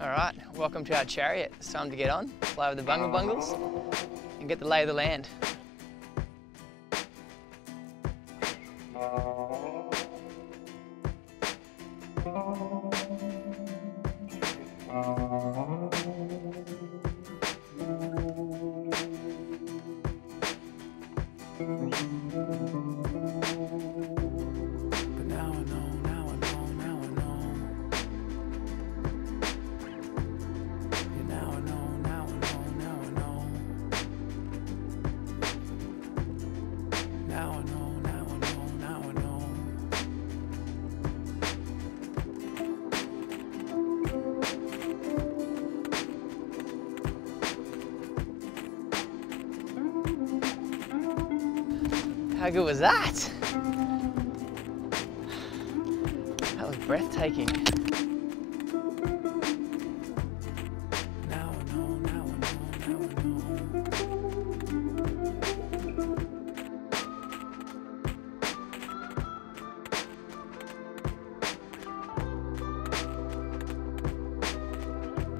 Alright, welcome to our chariot. It's time to get on, fly over the bungles, and get the lay of the land. How good was that? That was breathtaking.